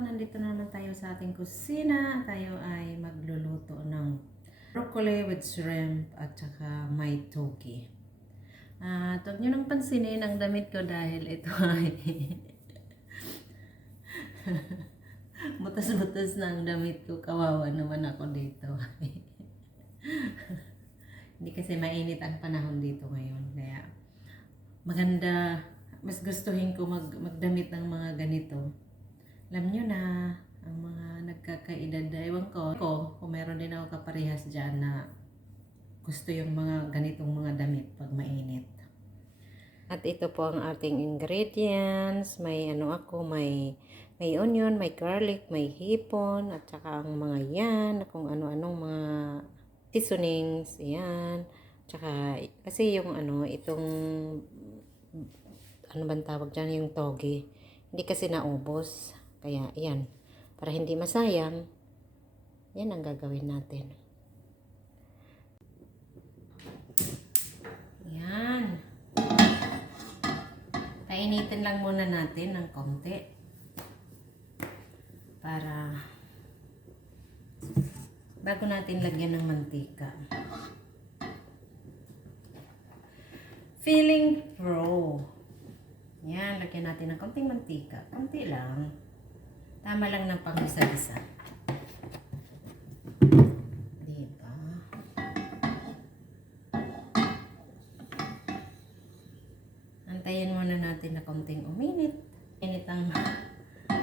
nandito na naman tayo sa ating kusina. Tayo ay magluluto ng broccoli with shrimp at saka may togi. Huwag nyo nang pansinin ang damit ko dahil ito ay butas-butas na ang damit ko. Kawawa naman ako dito. Hindi kasi mainit ang panahon dito ngayon. Kaya maganda, mas gustuhin ko magdamit ng mga ganito. Alam nyo na, ang mga nagkakaedad, ewan ko, kung meron din ako kaparehas dyan na gusto yung mga ganitong mga damit pag mainit. At ito po ang ating ingredients. May may onion, may garlic, may hipon, at saka ang mga yan, kung ano-anong mga seasonings, yan. Tsaka, kasi yung itong, ano bang tawag dyan, yung togi. Hindi kasi naubos. Kaya, yan. Para hindi masayang, yan ang gagawin natin. Yan. Painitin lang muna natin ng konti. Para, bago natin lagyan ng mantika. Filling pro. Yan, lagyan natin ng konting mantika. Konti lang. Tama lang ng pang-isa-isa. Diba? Antayin muna natin na konting uminit. Init ang...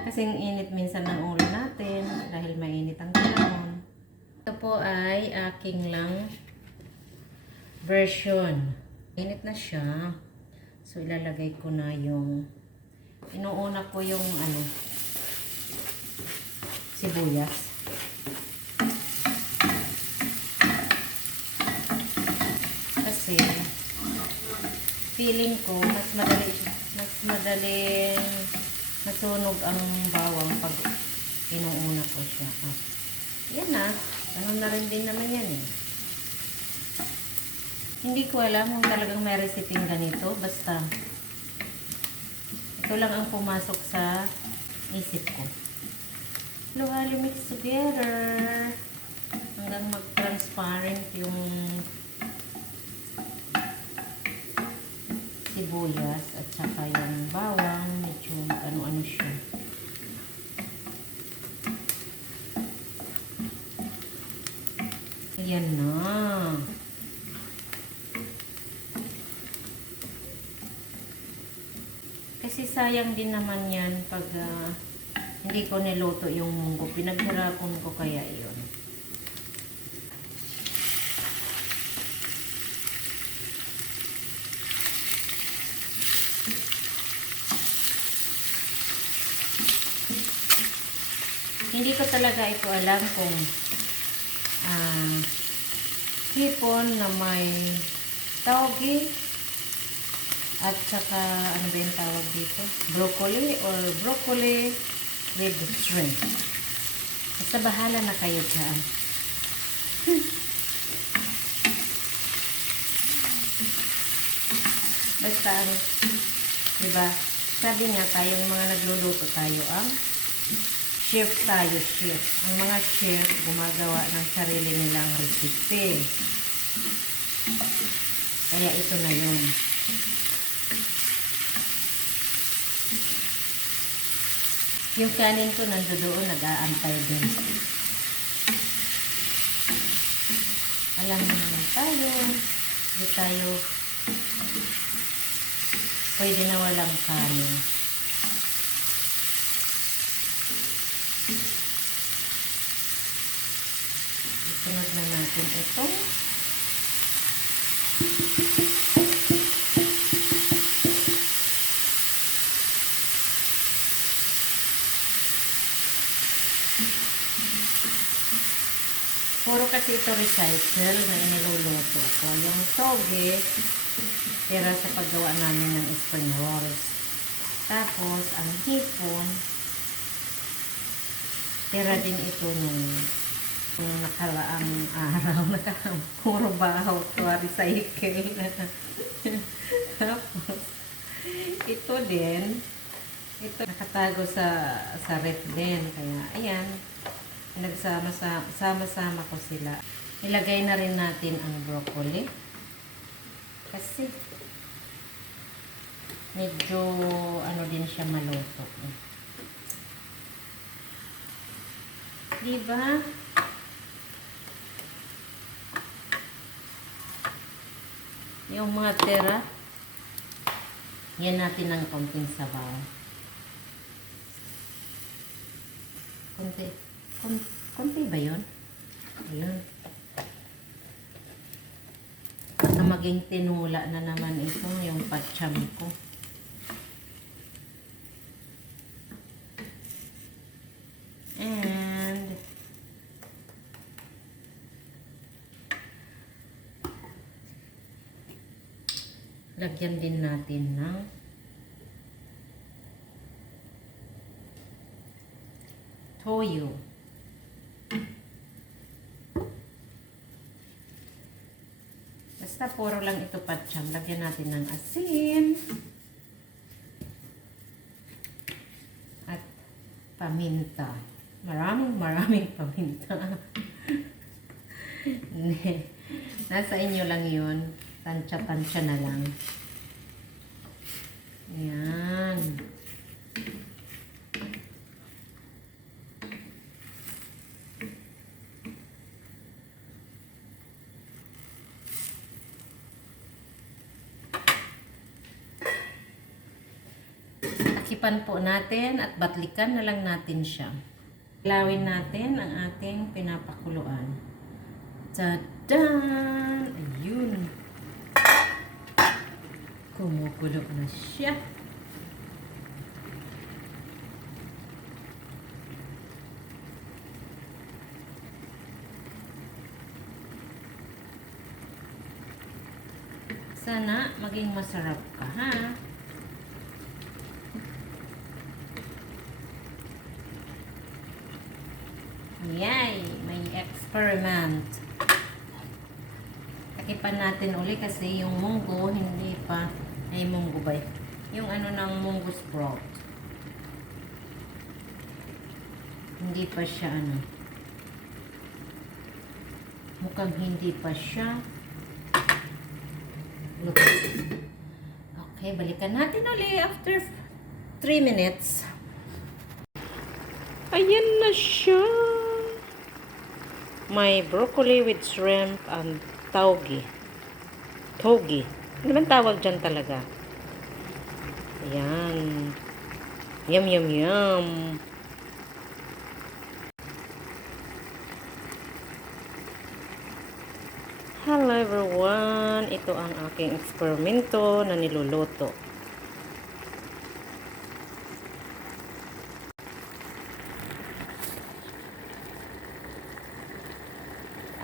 Kasing init minsan ng ulo natin dahil mainit ang panahon. Ito po ay aking lang version. Init na siya. So, ilalagay ko na yung... Inuuna ko yung sibuyas. Kasi feeling ko mas madaling masunog ang bawang pag inuuna ko siya. Yan na. Ganun na rin din naman yan eh. Hindi ko alam kung talagang may resepeng ganito. Basta ito lang ang pumasok sa isip ko. Slowly mix together hanggang mag-transparent yung sibuyas at saka yung bawang. Medyo ano-ano siya. Ayan na. Kasi sayang din naman yan pag hindi ko niluto yung munggo. Pinaghirapan ko kaya yun. Hindi ko talaga ito alam kung hipon na may togi at saka ano ba yung tawag dito? Broccoli or broccoli with shrimp. Basta bahala na kayo dyan. Basta, diba? Sabi nga tayong mga nagluluto tayo chef tayo, chef. Ang mga chef gumagawa ng sarili nilang recipe. Kaya ito na yun. Yung kanin ko nandoon, nag-aantay din. Alam mo naman tayo, hindi tayo pwede na walang kanin. Isunod na natin ito. Puro kasi ito recycle na iniluluto ko. Yung toge, tira sa paggawa namin ng spring rolls. Tapos, ang hipon, tira din ito nung nakaraang araw. Puro bahaw to, recycle. Tapos, ito din, Ito nakatago sa ref din. Kaya, ayan. Sama-sama ko sila. Ilagay na rin natin ang broccoli. Kasi, medyo, ano din siya maluto. Diba? Yung mga tira, yan natin ng konting sabaw. Konti ba yun? Ayun. Baka maging tinula na naman ito, yung patsyam ko. And, lagyan din natin ng toyo. Basta puro lang ito patsyam. Lagyan natin ng asin. At paminta. Maraming paminta. Nasa inyo lang yun. Tansya-tansya na lang. Ayan. Takipan po natin at batlikan na lang natin siya. Ilawin natin ang ating pinapakuluan. Tadaan! Ayun. Kumukulo na siya. Sana maging masarap ka, ha? Yay! May experiment. Takipan natin uli kasi yung munggo hindi pa, ay munggo ba? Yung ano ng munggo sprout. Hindi pa siya ano. Mukhang hindi pa siya. Look. Okay, balikan natin uli after 3 minutes. Ayan na siya. May broccoli with shrimp and togi. Ano bang tawag dyan talaga? Ayan. Yum, yum, yum. Hello everyone. Ito ang aking eksperimento na niluluto.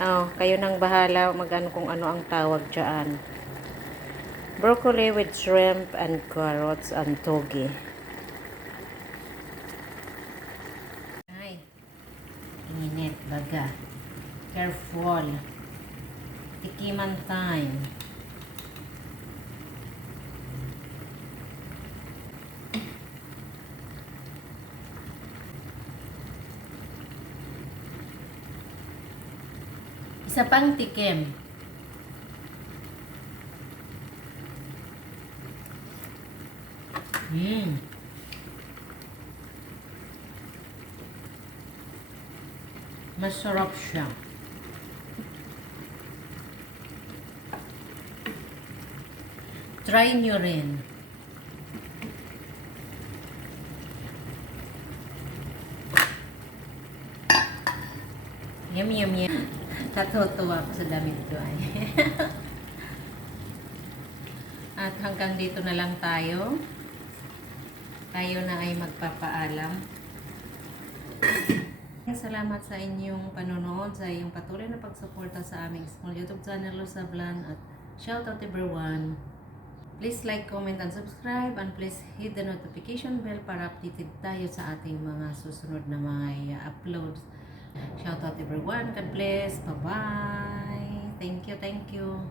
Oh, kayo nang bahala mag-ano kung ano ang tawag dyan. Broccoli with shrimp and carrots and togi. Ay, init baga. Careful. Tikiman time. Isa pang tikim. Masarap siya. Try nyo rin. Yum, yum, yum. Natutuwa ako sa damit ko ay. At hanggang dito na lang tayo. Tayo na ay magpapaalam. Salamat sa inyong panonood, sa inyong patuloy na pagsuporta sa aming small YouTube channel, Luzablan, at shoutout everyone. Please like, comment, and subscribe, and please hit the notification bell para updated tayo sa ating mga susunod na mga uploads. Shoutout everyone. God bless. Bye-bye. Thank you.